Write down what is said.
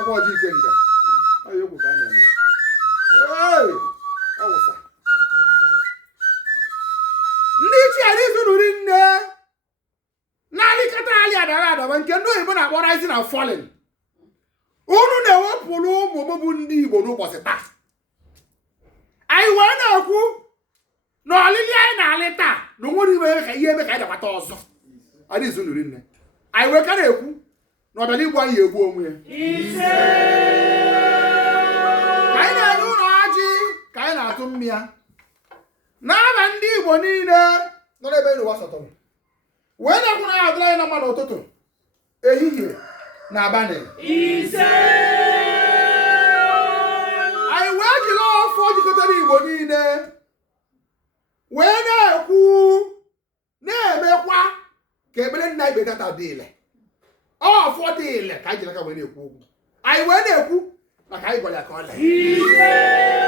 akwa ji ike nga ayo egwu ka a na-eme ọwụsa ndị ichie arizu nuri nne na-alịkọta alị adara adaba nke ndị oyibo na-akpọ rising and falling unu na-ewepụrụ ụmụ m bụ ndị Igbo n'ụbọchị taa anyị wee na-ekwu na ọlịlị anyị na-alị taa na onwere ihe eme ka anyị dakwata ọzọ arizu nuri nne anyị wee ka na-ekwu na ọbịa n'igbu anyị egbu onwe ya ka anyị na-enye ụlọ ajị ka anyị na-atụ mmịa n'aba ndị Igbo niile nọ n'ebe n'ụwa sọtọrọ wee na-ekwu na ya adịla anyị na mma n'ụtụtụ ehihie na abalị anyị wee jiri ọfọ jikọtara Igbo niile wee na-ekwu na-emekwa ka ekpere nna ibe data dị ile ọfọ dị ile ka anyị jiri aka wee na-ekwu okwu anyị wee na-ekwu maka anyị gwara ya ka ọ lee